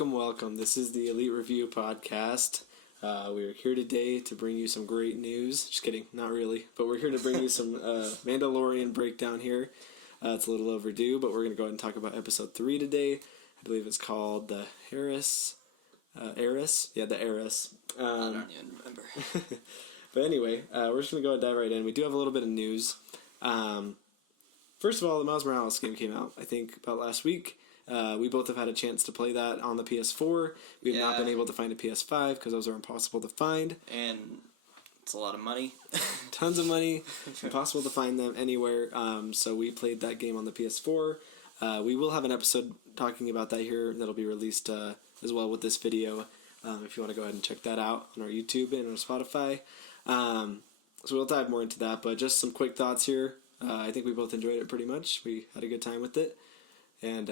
welcome. This is the Elite Review Podcast. We're here today to bring you some great news. Just kidding, not really. But we're here to bring you some Mandalorian breakdown here. It's a little overdue, but we're going to go ahead and talk about Episode 3 today. I believe it's called The Heiress. Heiress? Yeah, The Heiress. I don't even remember. But anyway, we're just going to go ahead and dive right in. We do have a little bit of news. First of all, the Miles Morales game came out, I think, about last week. We both have had a chance to play that on the PS4. We have not been able to find a PS5 because those are impossible to find. And it's a lot of money. Tons of money. Impossible to find them anywhere. So we played that game on the PS4. We will have an episode talking about that here that'll be released as well with this video. If you want to go ahead and check that out on our YouTube and on Spotify. So we'll dive more into that. But just some quick thoughts here. I think we both enjoyed it pretty much. We had a good time with it. And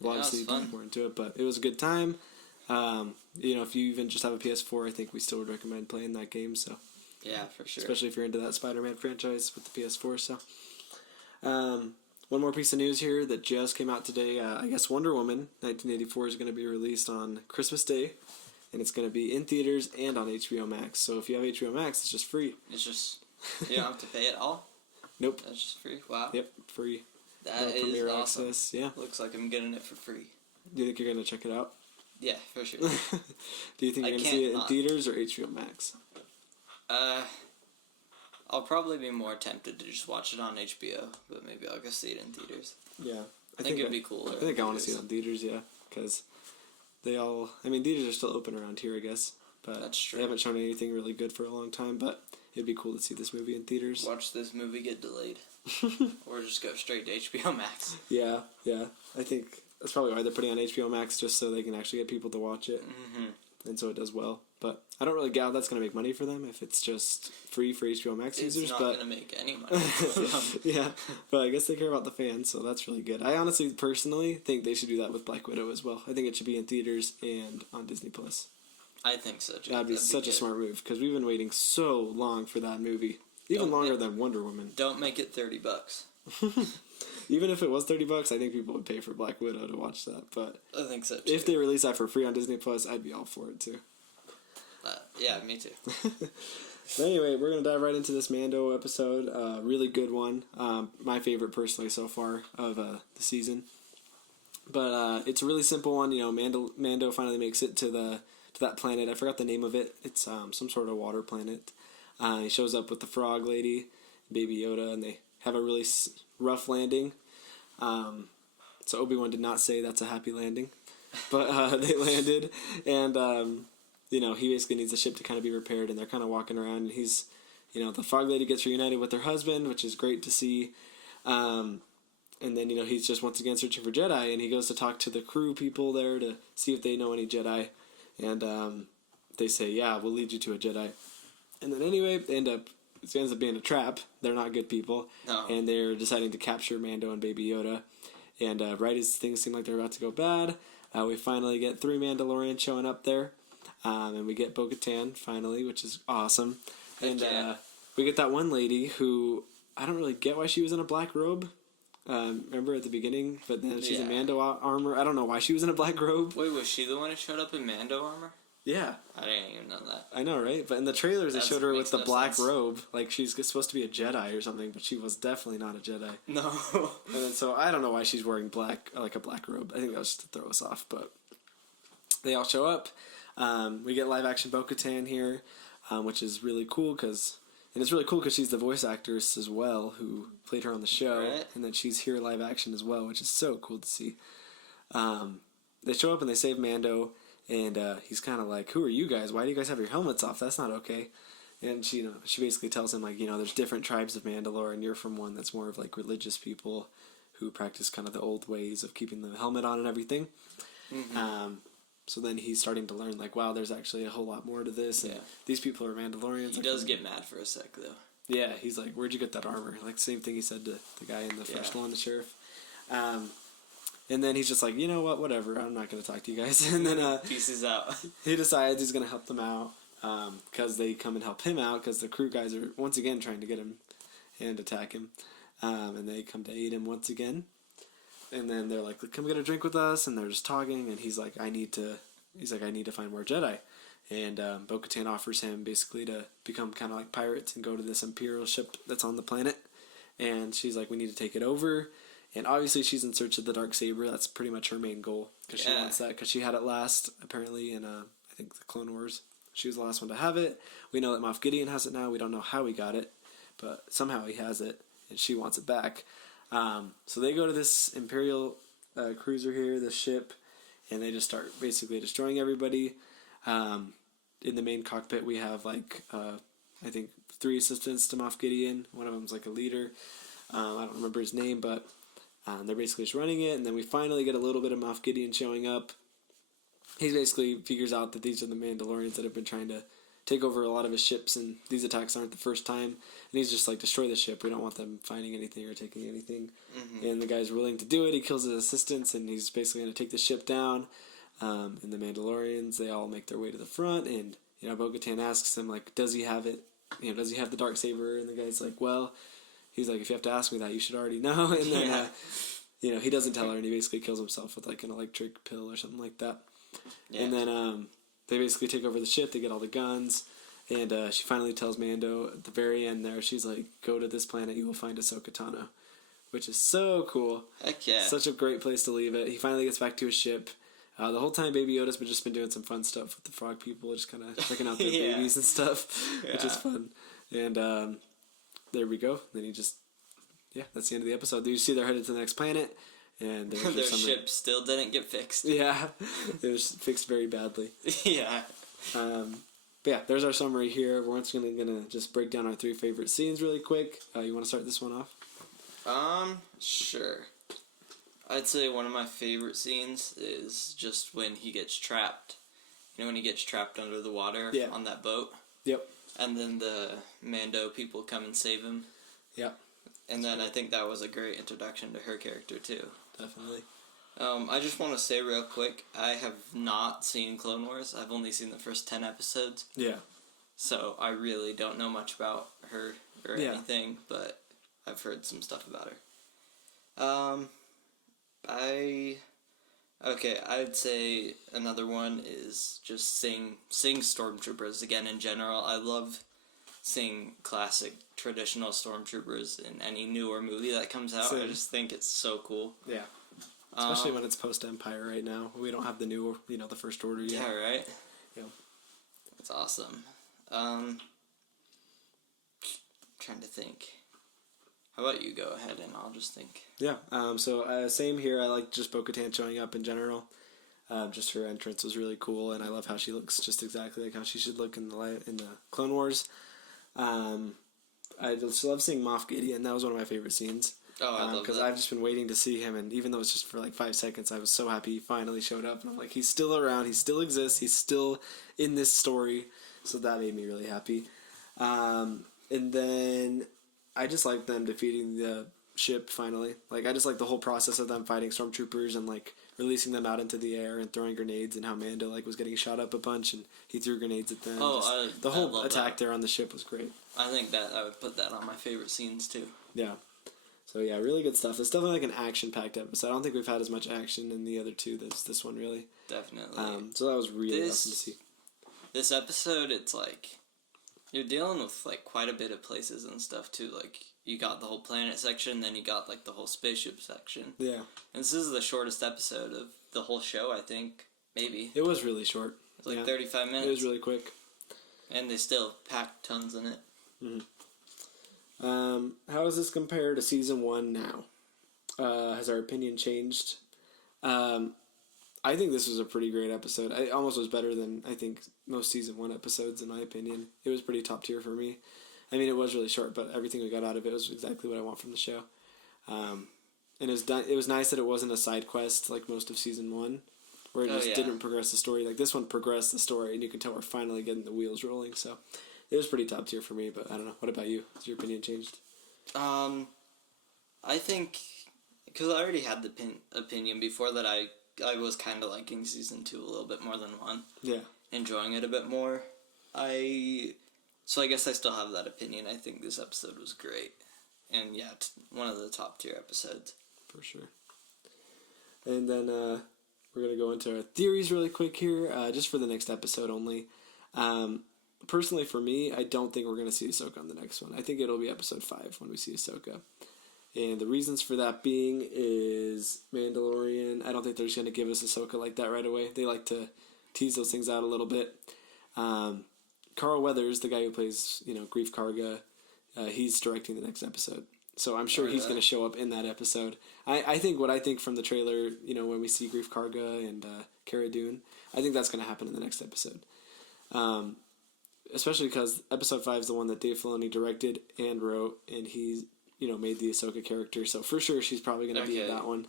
we'll obviously dive more into it, but it was a good time. If you even just have a PS4, I think we still would recommend playing that game. So yeah, for sure. Especially if you're into that Spider-Man franchise with the PS4. So one more piece of news here that just came out today. I guess Wonder Woman 1984 is going to be released on Christmas Day, and it's going to be in theaters and on HBO Max. So if you have HBO Max, it's just free. It's just you don't have to pay at all. Nope. That's just free. Wow. Yep, free. That is awesome. Access. Yeah. Looks like I'm getting it for free. Do you think you're going to check it out? Yeah, for sure. Do you think you're going to see it in theaters or HBO Max? I'll probably be more tempted to just watch it on HBO, but maybe I'll go see it in theaters. Yeah. I think it'd be cooler. I think I want to see it in theaters, yeah, because theaters are still open around here, I guess. But that's true. They haven't shown anything really good for a long time, but it'd be cool to see this movie in theaters. Watch this movie get delayed. Or just go straight to HBO Max. Yeah. I think that's probably why they're putting on HBO Max, just so they can actually get people to watch it. Mm-hmm. And so it does well. But I don't really doubt that's going to make money for them if it's just free for HBO Max users. It's not going to make any money. Yeah, but I guess they care about the fans, so that's really good. I honestly, personally, think they should do that with Black Widow as well. I think it should be in theaters and on Disney+. I think so, too. That'd be such a smart move, because we've been waiting so long for that movie. Even longer than Wonder Woman. Don't make it $30. Even if it was $30, I think people would pay for Black Widow to watch that. But I think so too. If they release that for free on Disney+, I'd be all for it too. Yeah, me too. But anyway, we're gonna dive right into this Mando episode. Really good one. My favorite personally so far of the season. But it's a really simple one. Mando finally makes it to that planet. I forgot the name of it. It's some sort of water planet. He shows up with the frog lady, Baby Yoda, and they have a really rough landing. So Obi-Wan did not say that's a happy landing. But they landed, and, he basically needs the ship to kind of be repaired, and they're kind of walking around, and the frog lady gets reunited with her husband, which is great to see. And then, he's just once again searching for Jedi, and he goes to talk to the crew people there to see if they know any Jedi. And they say, yeah, we'll lead you to a Jedi. And then anyway, it ends up being a trap. They're not good people. No. And they're deciding to capture Mando and Baby Yoda. And right as things seem like they're about to go bad, we finally get 3 Mandalorians showing up there. And we get Bo-Katan, finally, which is awesome. And we get that one lady who, I don't really get why she was in a black robe. Remember at the beginning? But then she's in Mando armor. I don't know why she was in a black robe. Wait, was she the one who showed up in Mando armor? Yeah. I didn't even know that. I know, right? But in the trailers, they showed her with the black robe. Like, she's supposed to be a Jedi or something, but she was definitely not a Jedi. No. And then, so I don't know why she's wearing black, like a black robe. I think that was just to throw us off, but they all show up. We get live-action Bo-Katan here, which is really cool, because she's the voice actress as well, who played her on the show, right. And then she's here live-action as well, which is so cool to see. They show up and they save Mando, and he's kind of like, who are you guys? Why do you guys have your helmets off? That's not okay. And she basically tells him, like, there's different tribes of Mandalore, and you're from one that's more of, like, religious people who practice kind of the old ways of keeping the helmet on and everything. Mm-hmm. So then he's starting to learn, like, wow, there's actually a whole lot more to this, and these people are Mandalorians. He does get mad for a sec, though. Yeah, he's like, where'd you get that armor? Like, same thing he said to the guy in the first one, the sheriff. And then he's just like, you know what, whatever, I'm not going to talk to you guys. And then pieces out. He decides he's going to help them out, because they come and help him out, because the crew guys are once again trying to get him and attack him. And they come to aid him once again. And then they're like, come get a drink with us, and they're just talking, and he's like, I need to find more Jedi. And Bo-Katan offers him basically to become kind of like pirates and go to this Imperial ship that's on the planet. And she's like, we need to take it over. And obviously she's in search of the Darksaber. That's pretty much her main goal, because she wants that, because she had it last, apparently, in, I think, the Clone Wars. She was the last one to have it. We know that Moff Gideon has it now. We don't know how he got it, but somehow he has it, and she wants it back. So they go to this Imperial cruiser here, this ship, and they just start basically destroying everybody. In the main cockpit, we have, like, I think 3 assistants to Moff Gideon. One of them's like a leader. I don't remember his name, but they're basically just running it. And then we finally get a little bit of Moff Gideon showing up. He basically figures out that these are the Mandalorians that have been trying to take over a lot of his ships, and these attacks aren't the first time. And he's just like, destroy the ship. We don't want them finding anything or taking anything. Mm-hmm. And the guy's willing to do it. He kills his assistants, and he's basically going to take the ship down. And the Mandalorians, they all make their way to the front, and Bo-Katan asks him, like, does he have it? Does he have the Darksaber? And the guy's like, well, he's like, if you have to ask me that, you should already know. And then, he doesn't tell her, and he basically kills himself with, like, an electric pill or something like that. Yeah. And then they basically take over the ship. They get all the guns, and she finally tells Mando at the very end there, she's like, go to this planet, you will find Ahsoka Tano, which is so cool. Heck yeah. Such a great place to leave it. He finally gets back to his ship. The whole time Baby Yoda's just been doing some fun stuff with the frog people, just kind of checking out their babies and stuff, which is fun. And there we go. Then that's the end of the episode. You see they're headed to the next planet, and their ship still didn't get fixed. Yeah, it was fixed very badly. Yeah. But yeah, there's our summary here. We're once gonna just break down our 3 favorite scenes really quick. You want to start this one off? Sure. I'd say one of my favorite scenes is just when he gets trapped. When he gets trapped under the water on that boat. Yep. And then the Mando people come and save him. Yep. And then I think that was a great introduction to her character, too. Definitely. I just want to say real quick, I have not seen Clone Wars. I've only seen the first 10 episodes. Yeah. So I really don't know much about her or anything, but I've heard some stuff about her. I'd say another one is just seeing Stormtroopers again in general. I love seeing classic traditional Stormtroopers in any newer movie that comes out. Same. I just think it's so cool. Yeah. Especially when it's post-Empire right now. We don't have the new, the First Order yet. Yeah, right? Yeah. It's awesome. Trying to think. How about you go ahead and I'll just think. Yeah, so same here. I like just Bo-Katan showing up in general. Just her entrance was really cool, and I love how she looks just exactly like how she should look in the Clone Wars. I just love seeing Moff Gideon. That was one of my favorite scenes. Oh, I love that. Because I've just been waiting to see him, and even though it's just for like 5 seconds, I was so happy he finally showed up. And I'm like, he's still around, he still exists, he's still in this story. So that made me really happy. And then I just like them defeating the ship finally. Like, I just like the whole process of them fighting stormtroopers and like releasing them out into the air and throwing grenades, and how Mando like was getting shot up a bunch and he threw grenades at them. The whole attack there on the ship was great. I think that I would put that on my favorite scenes too. Yeah. So yeah, really good stuff. It's definitely like an action-packed episode. I don't think we've had as much action in the other two as this one really. Definitely. So that was really awesome to see. This episode, it's like you're dealing with like quite a bit of places and stuff too. Like you got the whole planet section, then you got like the whole spaceship section. Yeah. And this is the shortest episode of the whole show, I think. Maybe. It was really short. It was like 35 minutes. It was really quick. And they still packed tons in it. Mm-hmm. How does this compare to season 1 now? Has our opinion changed? I think this was a pretty great episode. It almost was better than, I think, most season 1 episodes, in my opinion. It was pretty top tier for me. I mean, it was really short, but everything we got out of it was exactly what I want from the show. And it was nice that it wasn't a side quest like most of season 1, where it just didn't progress the story. Like, this one progressed the story, and you can tell we're finally getting the wheels rolling, so it was pretty top tier for me, but I don't know. What about you? Has your opinion changed? I think, because I already had the opinion before that I was kind of liking season 2 a little bit more than 1. Yeah. Enjoying it a bit more. So I guess I still have that opinion. I think this episode was great. And yeah, it's one of the top tier episodes. For sure. And then we're going to go into our theories really quick here, just for the next episode only. Personally, for me, I don't think we're going to see Ahsoka on the next one. I think it'll be episode 5 when we see Ahsoka. And the reasons for that being is Mandalorian. I don't think they're just going to give us Ahsoka like that right away. They like to tease those things out a little bit. Carl Weathers, the guy who plays, Grief Karga, he's directing the next episode. So I'm sure he's going to show up in that episode. I think what I think from the trailer, when we see Grief Karga and Cara Dune, I think that's going to happen in the next episode. Especially because episode 5 is the one that Dave Filoni directed and wrote, and he, made the Ahsoka character. So for sure, she's probably going to be in that one.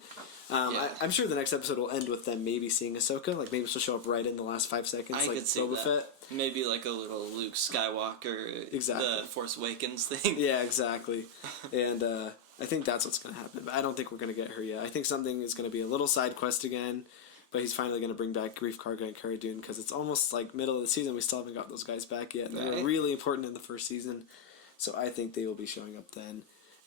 I'm sure the next episode will end with them maybe seeing Ahsoka. Like maybe she'll show up right in the last 5 seconds. I like could see Boba that. Fett. Maybe like a little Luke Skywalker, the Force Awakens thing. Yeah, exactly. And I think that's what's going to happen. But I don't think we're going to get her yet. I think something is going to be a little side quest again. But he's finally going to bring back Grief Karga and Cara Dune because it's almost like middle of the season. We still haven't got those guys back yet. They were really important in the first season. So I think they will be showing up then.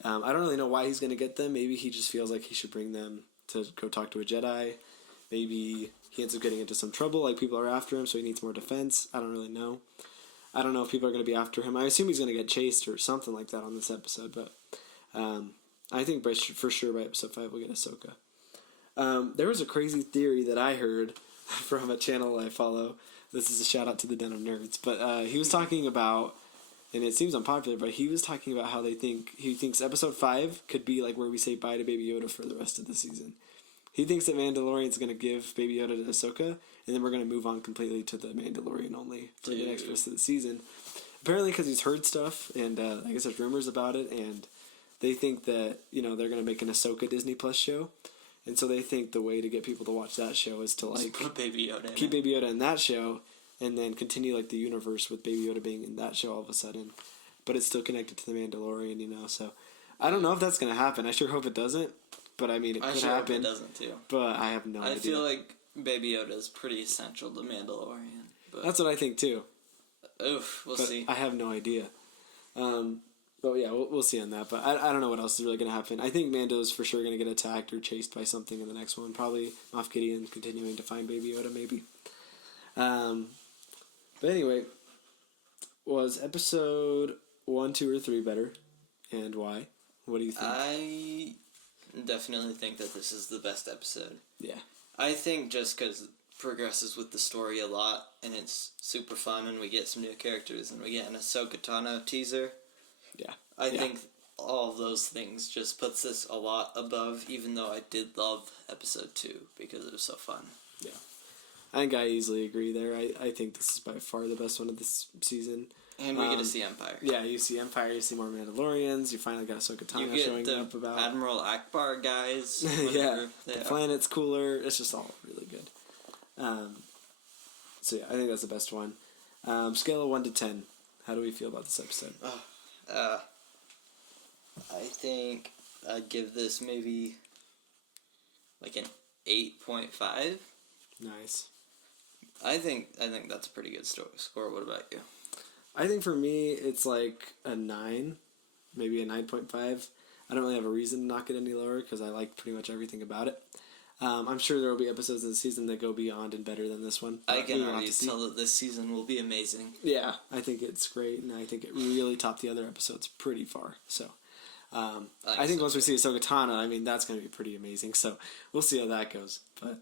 I don't really know why he's going to get them. Maybe he just feels like he should bring them to go talk to a Jedi. Maybe he ends up getting into some trouble, like people are after him, so he needs more defense. I don't really know. I don't know if people are going to be after him. I assume he's going to get chased or something like that on this episode, but I think for sure by episode 5 we'll get Ahsoka. There was a crazy theory that I heard from a channel I follow. This is a shout out to the Den of Nerds, but he was talking about, and it seems unpopular, but he was talking about how he thinks episode 5 could be like where we say bye to Baby Yoda for the rest of the season. He thinks that Mandalorian's going to give Baby Yoda to Ahsoka, and then we're going to move on completely to the Mandalorian only for the next rest of the season. Apparently because he's heard stuff, and I guess there's rumors about it, and they think that, they're going to make an Ahsoka Disney Plus show. And so they think the way to get people to watch that show is to like put Baby Yoda keep Baby Yoda in that show, and then continue like the universe with Baby Yoda being in that show all of a sudden, but it's still connected to the Mandalorian, So I don't know if that's gonna happen. I sure hope it doesn't, but I mean it could happen. Hope it doesn't too. But I have no idea. I feel like Baby Yoda is pretty essential to Mandalorian. But that's what I think too. Oof, we'll see. I have no idea. But yeah, we'll see on that. But I don't know what else is really going to happen. I think Mando's for sure going to get attacked or chased by something in the next one. Probably Moff Gideon continuing to find Baby Yoda, maybe. But anyway, was episode 1, 2, or 3 better? And why? What do you think? I definitely think that this is the best episode. Yeah. I think just because it progresses with the story a lot, and it's super fun, and we get some new characters, and we get an Ahsoka Tano teaser. Yeah. I think all of those things just puts this a lot above, even though I did love episode 2 because it was so fun. Yeah. I think I easily agree there. I think this is by far the best one of this season. And we get to see Empire. Yeah, you see Empire, you see more Mandalorians, you finally got Ahsoka Tano showing up about... Admiral Akbar guys. Yeah, the planet's cooler. It's just all really good. So yeah, I think that's the best one. Scale of 1 to 10. How do we feel about this episode? I think I'd give this maybe like an 8.5. Nice. I think that's a pretty good score. What about you? I think for me it's like a 9, maybe a 9.5. I don't really have a reason to knock it any lower because I like pretty much everything about it. I'm sure there will be episodes in the season that go beyond and better than this one. I can already tell that this season will be amazing. Yeah, I think it's great, and I think it really topped the other episodes pretty far. So, I think once we see Ahsoka Tano, I mean, that's going to be pretty amazing. So, we'll see how that goes. But,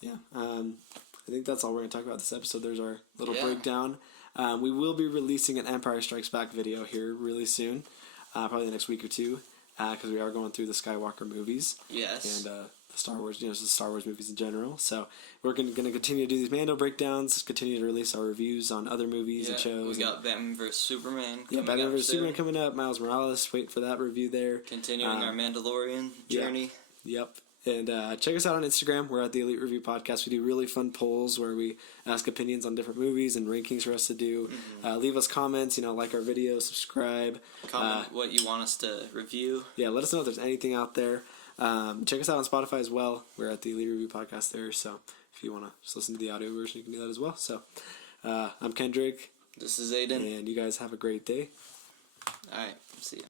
yeah, I think that's all we're going to talk about this episode. There's our little breakdown. We will be releasing an Empire Strikes Back video here really soon, probably the next week or two, because we are going through the Skywalker movies. Yes. And Star Wars, the Star Wars movies in general. So we're going to continue to do these Mando breakdowns, continue to release our reviews on other movies and shows. We got Batman vs. Superman coming up. Yeah, Batman vs. Superman coming up. Miles Morales, wait for that review there. Continuing our Mandalorian journey. Yep. And check us out on Instagram. We're at the Elite Review Podcast. We do really fun polls where we ask opinions on different movies and rankings for us to do. Mm-hmm. Leave us comments, like our video, subscribe. Comment what you want us to review. Yeah, let us know if there's anything out there. Check us out on Spotify as well. We're at the Elite Review Podcast there, so if you want to just listen to the audio version, you can do that as well. So, I'm Kendrick. This is Aiden. And you guys have a great day. All right, see ya.